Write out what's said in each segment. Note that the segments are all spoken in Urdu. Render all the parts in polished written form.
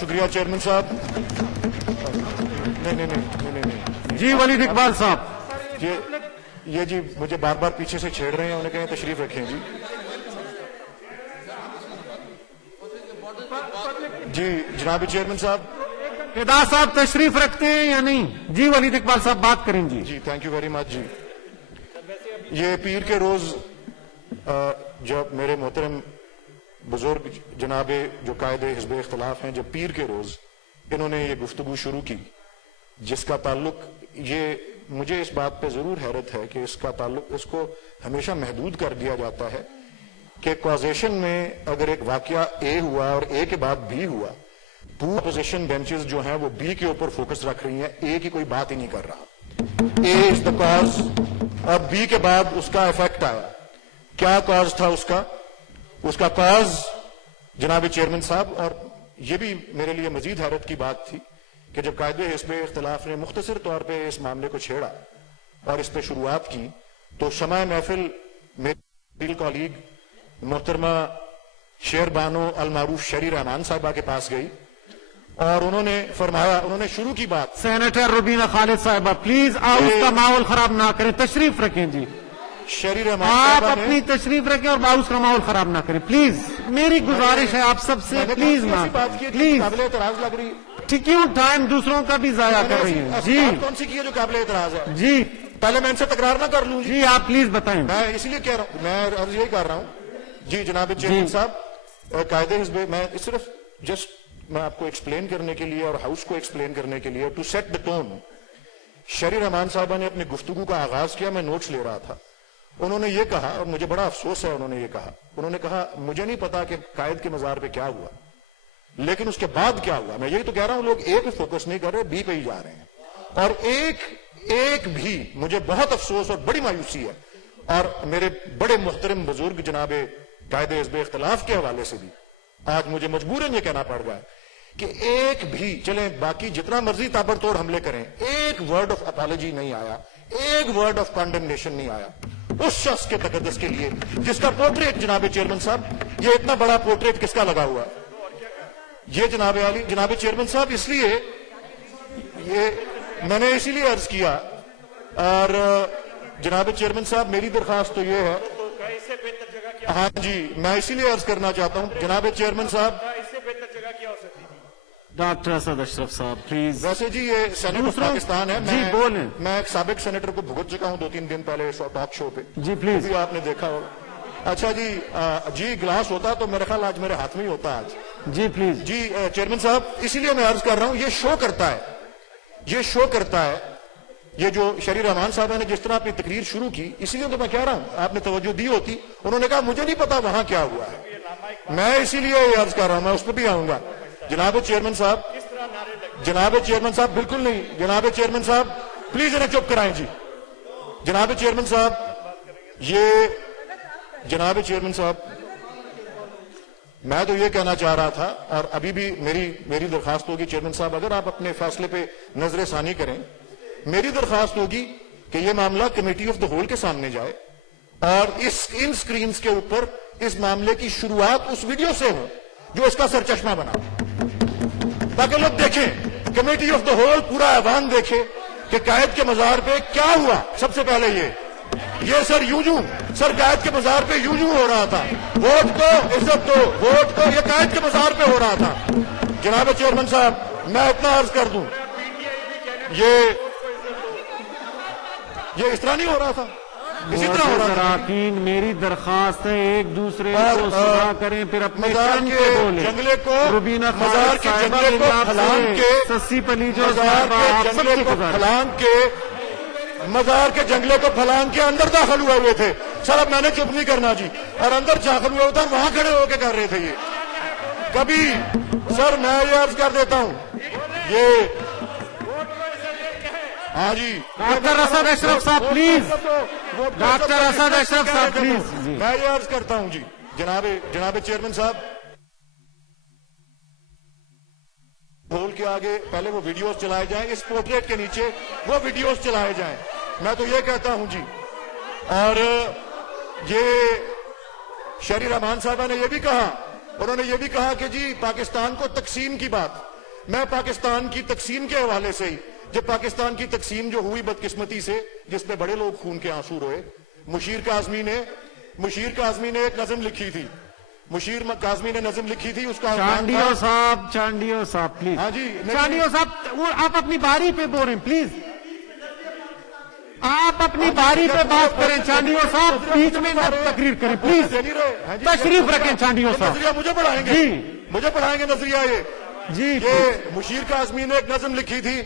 شکریہ چیئرمین صاحب. نہیں. جی ولید اقبال صاحب. یہ جی مجھے بار بار پیچھے سے چھیڑ رہے ہیں, انہیں کہیں تشریف رکھیں جی. جی جناب چیئرمین صاحب. ادا صاحب تشریف رکھتے ہیں یا نہیں؟ جی ولید اقبال صاحب بات کریں. جی تھینک یو ویری مچ. جی یہ پیر کے روز جب میرے محترم بزرگ جناب جو قائد حزب اختلاف ہیں, جب پیر کے روز انہوں نے یہ گفتگو شروع کی, جس کا تعلق یہ مجھے اس بات پہ ضرور حیرت ہے کہ اس کا تعلق اس کو ہمیشہ محدود کر دیا جاتا ہے کہ کازیشن میں اگر ایک واقعہ اے ہوا اور اے کے بعد بی ہوا, پور اپوزیشن بینچز جو ہیں وہ بی کے اوپر فوکس رکھ رہی ہیں, اے کی کوئی بات ہی نہیں کر رہا. اے از دا کاز اور بی کے بعد اس کا افیکٹ آیا. کیا کاز تھا اس کا؟ اس کا کاز جناب چیئرمین صاحب, اور یہ بھی میرے لیے مزید حیرت کی بات تھی کہ جب قائد حزب اختلاف نے مختصر طور پہ اس معاملے کو چھیڑا اور اس پہ شروعات کی, تو شمع محفل میری کالیگ محترمہ شیر بانو المعروف شری رحمان صاحبہ کے پاس گئی اور انہوں نے فرمایا, انہوں نے شروع کی بات. سینیٹر روبینہ خالد صاحبہ پلیز آپ اس کا ماحول خراب نہ کریں, تشریف رکھیں. جی شری رحمان آپ اپنی تشریف رکھیں اور باؤس کا ماحول خراب نہ کریں پلیز. میری گزارش ہے آپ سب سے, پلیز پلیز. قابل اعتراض لگ رہی کیوں ٹائم دوسروں کا بھی ضائع کر رہی ہیں؟ جی کون سی کی ہے جو قابل اعتراض ہے؟ جی پہلے میں ان سے تکرار نہ کر لوں. جی آپ پلیز بتائیں. میں اسی لیے کہہ رہا ہوں, میں عرض یہی کر رہا ہوں. جی جناب چیئرمین صاحب, قائد حزب, میں صرف جسٹ میں آپ کو ایکسپلین کرنے کے لیے اور ہاؤس کو ایکسپلین کرنے کے لیے ٹو سیٹ دا ٹون, شری رحمان صاحبہ نے اپنی گفتگو کا آغاز کیا, میں نوٹس لے رہا تھا. انہوں نے یہ کہا, اور مجھے بڑا افسوس ہے, انہوں نے کہا مجھے نہیں پتا کہ قائد کے مزار پہ کیا ہوا, لیکن اس کے بعد کیا ہوا. میں یہی تو کہہ رہا ہوں, لوگ اے پہ فوکس نہیں کر رہے, بی پہ ہی جا رہے ہیں. اور ایک بھی مجھے بہت افسوس اور بڑی مایوسی ہے, اور میرے بڑے محترم بزرگ جناب قائد حزب اختلاف کے حوالے سے بھی آج مجھے مجبوراً یہ کہنا پڑ گیا کہ ایک بھی, چلیں باقی جتنا مرضی تابڑ توڑ حملے کریں, ایک ورڈ آف اپالوجی نہیں آیا, ایک ورڈ آف کنڈمنیشن نہیں آیا اس شخص کے تقدس کے لیے جس کا پورٹریٹ, جناب چیئرمین صاحب, یہ اتنا بڑا پورٹریٹ کس کا لگا ہوا ہے؟ یہ جناب عالی, جناب چیئرمین صاحب, اس لیے یہ میں نے اسی لیے عرض کیا. اور جناب چیئرمین صاحب میری درخواست تو یہ ہے, ہاں جی میں اسی لیے عرض کرنا چاہتا ہوں جناب چیئرمین صاحب, ڈاکٹر اسد اشرف صاحب پلیز. ویسے جی یہ سینیٹر پاکستان ہے, جی بولیں. میں ایک سابق سینیٹر کو بھگت چکا ہوں 2-3 دن پہلے ٹاک شو پہ. جی پلیز. آپ نے دیکھا ہوگا. اچھا جی گلاس ہوتا تو میرے خیال آج میرے ہاتھ میں ہی ہوتا آج. جی پلیز. جی چیئرمین صاحب, اسی لیے میں عرض کر رہا ہوں, یہ شو کرتا ہے یہ جو شری رحمان صاحب نے جس طرح اپنی تقریر شروع کی, اسی لیے تو میں کہہ رہا ہوں آپ نے توجہ دی ہوتی. انہوں نے کہا مجھے نہیں پتا وہاں کیا ہوا ہے, میں اسی لیے یہ عرض کر رہا ہوں, میں اس پہ بھی آؤں گا. جناب چیئرمین صاحب بالکل نہیں, جناب چیئرمین صاحب پلیز انہیں چپ کرائیں. جی جناب چیئرمین صاحب, جناب چیئرمین صاحب, میں تو یہ کہنا چاہ رہا تھا, اور ابھی بھی میری درخواست ہوگی چیئرمین صاحب, اگر آپ اپنے فیصلے پہ نظر ثانی کریں, میری درخواست ہوگی کہ یہ معاملہ کمیٹی آف دا ہول کے سامنے جائے اور ان سکرینز کے اوپر اس معاملے کی شروعات اس ویڈیو سے ہو جو اس کا سرچشمہ بنا, تاکہ لوگ دیکھیں, کمیٹی آف دا ہول پورا ایوان دیکھے کہ قائد کے مزار پہ کیا ہوا. سب سے پہلے یہ سر سر قائد کے مزار پہ یوں ہو رہا تھا, ووٹ کو عزت دو, ووٹ کو, یہ قائد کے مزار پہ ہو رہا تھا. جناب چیئرمین صاحب میں اتنا عرض کر دوں, یہ اس طرح نہیں ہو رہا تھا, اسی طرح ہو رہا تھا. اراکین میری درخواست ہے ایک دوسرے کو سنا کریں, پھر اپنے مزار کے جنگلے کو, مزار کے جنگلے کو پھلان کے, سسی پلیجو مزار کے جنگلے کو پھلان کے اندر داخل ہوئے تھے. سر اب میں نے چپ نہیں کرنا جی, اور اندر داخل ہوا ہوتا وہاں کھڑے ہو کے کر رہے تھے یہ کبھی. سر میں یہ عرض کر دیتا ہوں, یہ ہاں جی ڈاکٹر اسد اشرف صاحب پلیز, ڈاکٹر اسد اشرف صاحب پلیز. میں یہ عرض کرتا ہوں جی جناب چیئرمین صاحب, بول کے آگے پہلے وہ ویڈیوز چلائے جائیں, اس پورٹریٹ کے نیچے وہ ویڈیوز چلائے جائیں. میں تو یہ کہتا ہوں جی. اور یہ شری رحمان صاحبہ نے یہ بھی کہا انہوں نے یہ بھی کہا کہ جی پاکستان کو تقسیم کی بات. میں پاکستان کی تقسیم کے حوالے سے ہی، جب پاکستان کی تقسیم جو ہوئی بدقسمتی سے، جس میں بڑے لوگ خون کے آنسو روئے، مشیر کاظمی نے ایک نظم لکھی تھی. مشیر کاظمی نے نظم لکھی تھی، اس کا چانڈیو صاحب پلیز. ہاں جی چانڈیو صاحب آپ اپنی باری پہ بول رہے ہیں، پلیز آپ اپنی باری پہ بات کریں. چانڈیو صاحب بیچ میں نہ تقریر کریں پلیز. تشریف رکھیں چانڈیو صاحب. نظریہ مجھے پڑھائیں گے؟ جی مجھے پڑھائیں گے نظریہ یہ جی. کہ مشیر کاظمی نے ایک نظم لکھی تھی،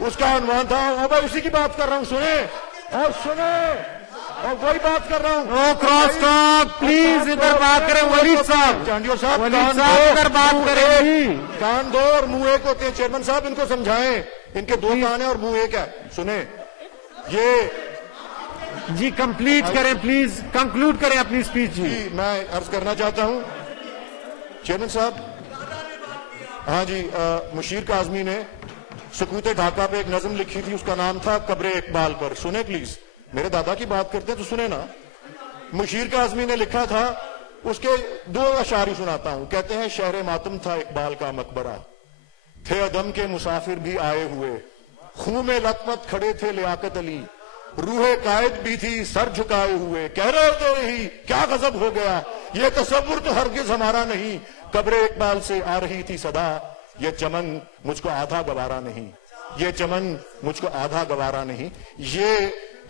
اس کا عنوان تھا، اور میں اسی کی بات کر رہا ہوں، سنیں اور وہی بات کر رہا ہوں. او کراس ٹاک پلیز ادھر بات کریں. ولید صاحب چانڈیو صاحب ادھر بات کریں. جی کان دو اور منہ ایک ہوتے ہیں. چیئرمین صاحب ان کو سمجھائیں، ان کے دو کان ہیں اور منہ ایک ہے. سنیں یہ جی کمپلیٹ کریں پلیز، کنکلوڈ کریں اپنی اسپیچ. جی میں عرض کرنا چاہتا ہوں چیئرمین صاحب. ہاں جی مشیر کاظمی نے سکوت ڈھاکہ پہ ایک نظم لکھی تھی، اس کا نام تھا قبر اقبال پر. سنیں پلیز، میرے دادا کی بات کرتے ہیں تو سنیں نا. مشیر کاظمی نے لکھا تھا، اس کے دو اشعار سناتا ہوں. کہتے ہیں شہر ماتم تھا اقبال کا مقبرہ، تھے عدم کے مسافر بھی آئے ہوئے، خوں میں لطمت کھڑے تھے لیاقت علی، روح قائد بھی تھی سر جھکائے ہوئے، کہہ رہے تو رہی کیا غضب ہو گیا، یہ تصور تو ہرگز ہمارا نہیں، قبر اقبال سے آ رہی تھی صدا، یہ چمن مجھ کو آدھا گوارا نہیں، یہ چمن مجھ کو آدھا گوارا نہیں. یہ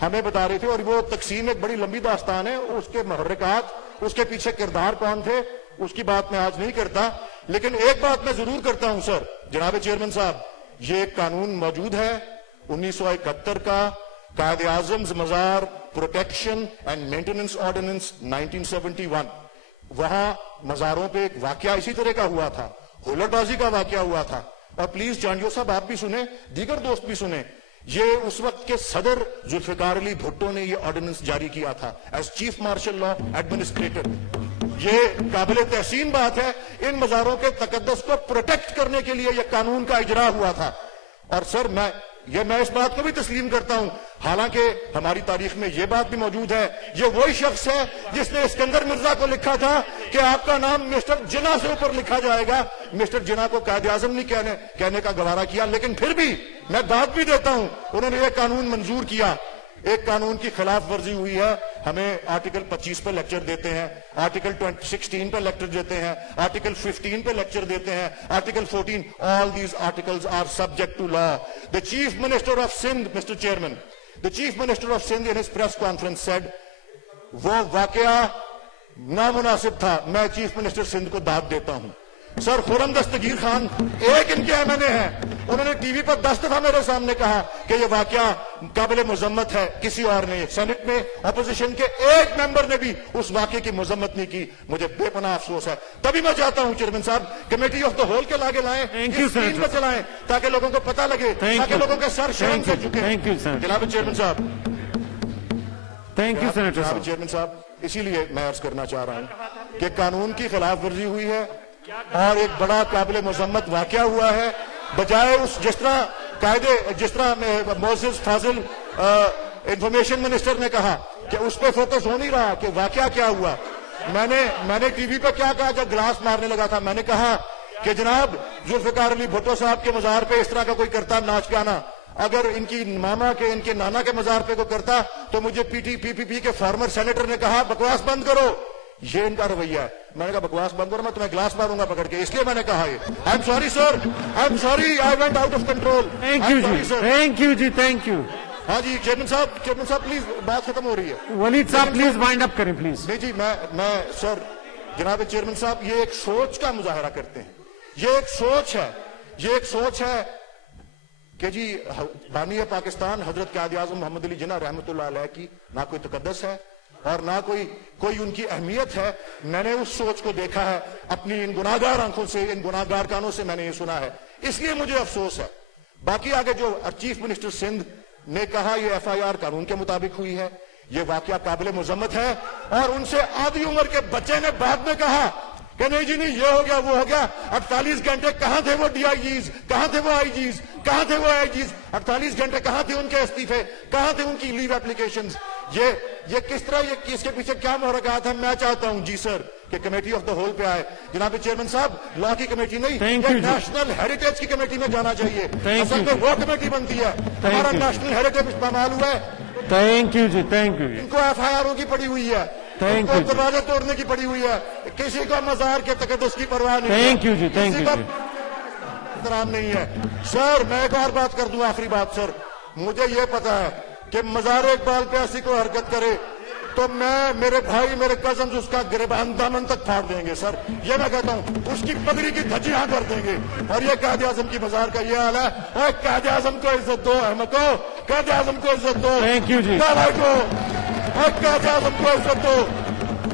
ہمیں بتا رہے تھے. اور وہ تقسیم ایک بڑی لمبی داستان ہے، اس کے محرکات، اس کے پیچھے کردار کون تھے، اس کی بات میں آج نہیں کرتا. لیکن ایک بات میں ضرور کرتا ہوں سر، جناب چیئرمین صاحب، یہ ایک قانون موجود ہے 1971 کا، قائد اعظم مزار پروٹیکشن اینڈ مینٹیننس آرڈیننس 1971. وہاں مزاروں پہ ایک واقعہ اسی طرح کا ہوا تھا، ہولر بازی کا واقعہ ہوا تھا. اور پلیز چانڈیو صاحب آپ بھی سنیں، دیگر دوست بھی سنیں. یہ اس وقت کے صدر ذوالفقار علی بھٹو نے یہ آرڈیننس جاری کیا تھا as chief martial law administrator. یہ قابل تحسین بات ہے، ان مزاروں کے تقدس کو پروٹیکٹ کرنے کے لیے یہ قانون کا اجرا ہوا تھا. اور سر میں اس بات کو بھی تسلیم کرتا ہوں، حالانکہ ہماری تاریخ میں یہ بات بھی موجود ہے، یہ وہی شخص ہے جس نے اسکندر مرزا کو لکھا تھا کہ آپ کا نام مسٹر جناح سے اوپر لکھا جائے گا. مسٹر جناح کو قائد اعظم نہیں کہنے کا گوارا کیا، لیکن پھر بھی میں داد بھی دیتا ہوں، انہوں نے یہ قانون منظور کیا. ایک قانون کی خلاف ورزی ہوئی ہے، ہمیں آرٹیکل 25 پہ لیکچر دیتے ہیں، آرٹیکل 16 پہ لیکچر دیتے ہیں، آرٹیکل 15 پہ لیکچر دیتے ہیں، article 14. all these articles are subject to law. The Chief Minister of Sindh, Mr. Chairman, the Chief Minister of Sindh in his press conference said وہ واقعہ نامناسب تھا. میں چیف منسٹر سندھ کو داد دیتا ہوں. سر خرم دستگیر خان ایک ان کے MNA ہیں، انہوں نے ٹی وی پر 10 دفعہ میرے سامنے کہا کہ یہ واقعہ قابل مذمت ہے، کسی اور نے. سینٹ میں اپوزیشن کے ایک ممبر نے بھی اس واقعے کی مذمت نہیں کی. مجھے بے پناہ افسوس ہے. تبھی میں چاہتا ہوں چیئرمین صاحب کمیٹی آف دا ہول کے لاگے لائیں، اسکرین پہ چلائیں تاکہ لوگوں کو پتہ لگے، تاکہ لوگوں کے سر شرم سے جھکیں. جناب چیئرمین صاحب، تھینک یو سینیٹر جناب چیئرمین صاحب، اسی لیے میں عرض کرنا چاہ رہا ہوں کہ قانون کی خلاف ورزی ہوئی ہے اور ایک بڑا قابل مذمت واقعہ ہوا ہے. بجائے اس جس طرح معزز فاضل انفارمیشن منسٹر نے کہا کہ اس پہ فوکس ہو نہیں رہا کہ واقعہ کیا ہوا. میں نے ٹی وی پہ کیا کہا جب گلاس مارنے لگا تھا، میں نے کہا کہ جناب ذوالفقار علی بھٹو صاحب کے مزار پہ اس طرح کا کوئی کرتا ناچ گانا، اگر ان کی ماما کے ان کے نانا کے مزار پہ کوئی کرتا تو مجھے PPP کے فارمر سینیٹر نے کہا بکواس بند کرو. یہ ان کا رویہ ہے. میں نے کہا بکواس بند کرو، میں تمہیں گلاس ماروں گا پکڑ کے، اس لیے میں نے کہا یہ. I'm sorry sir, I'm sorry, I went out of control. Thank you G, thank you. ہاں جی چیئرمین صاحب پلیز بات ختم ہو رہی ہے. ولید صاحب پلیز وائنڈ اپ کریں پلیز. نہیں جی میں سر جناب چیئرمین صاحب یہ ایک سوچ کا مظاہرہ کرتے ہیں. یہ ایک سوچ ہے کہ جی بانی پاکستان حضرت قائد اعظم محمد علی جناح رحمۃ اللہ علیہ کی نہ کوئی تقدس ہے اور نہ کوئی ان کی اہمیت ہے. میں نے اس سوچ کو دیکھا ہے اپنی ان گناہگار آنکھوں سے، ان گناہگار کانوں سے میں نے یہ سنا ہے، اس لیے مجھے افسوس ہے. باقی آگے جو چیف منسٹر سندھ نے کہا یہ FIR قانون کے مطابق ہوئی ہے، یہ واقعہ قابل مذمت ہے. اور ان سے آدھی عمر کے بچے نے بعد میں کہا کہ نہیں جی نہیں، یہ ہو گیا وہ ہو گیا. 48 گھنٹے کہاں تھے وہ DIGs، کہاں تھے وہ IGs، کہاں تھے وہ IGs؟ 48 گھنٹے کہاں تھے ان کے استعفے، کہاں تھے ان کی لیو اپلیکیشنز؟ یہ کس طرح، یہ اس کے پیچھے کیا محرکات ہیں؟ میں چاہتا ہوں جی سر کہ کمیٹی آف دا ہول پہ آئے. جناب چیئرمین صاحب, لا کی کمیٹی نہیں, Thank یہ you, جی. نیشنل ہیریٹیج کی کمیٹی میں جانا چاہیے. Thank اصل you. میں وہ کمیٹی بنتی ہے. ہمارا you. نیشنل ہیریٹیج استعمال ہوا ہے, thank you G, thank you ji. ان کو ایف آئی آروں کی پڑی ہوئی ہے, Thank ان کو you, جی. دروازے توڑنے کی پڑی ہوئی ہے, کسی کو مزار کے تقدس کی پرواہ نہیں ہے. تھینک یو جی, تھینک کسی یو کا جی. احترام نہیں ہے. سر میں ایک اور بات کر دوں, آخری بات سر, مجھے یہ پتا ہے کہ مزار اقبال پہ ایسی کوئی حرکت کرے تو میں, میرے بھائی, میرے کزنز اس کا گریبان دامن تک پھاڑ دیں گے سر. یہ میں کہتا ہوں, اس کی پگڑی کی دھجیاں کر دیں گے. اور یہ قائد اعظم کی مزار کا یہ حال ہے. اے قائد اعظم کو عزت دو, احمد کو, قائد اعظم کو عزت دو. Thank you, جی. بھائی کو, اے قائد اعظم کو عزت دو.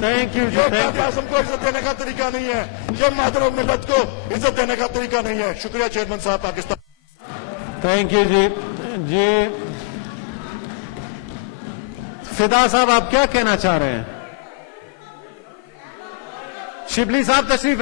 تھینک یو جی, یہ تھینک قائد یو. اعظم کو عزت دینے کا طریقہ نہیں ہے, یہ مادر و ملت کو عزت دینے کا طریقہ نہیں ہے. شکریہ چیئرمین صاحب, پاکستان. تھینک یو جی. جی فدا صاحب, آپ کیا کہنا چاہ رہے ہیں؟ شبلی صاحب تشریف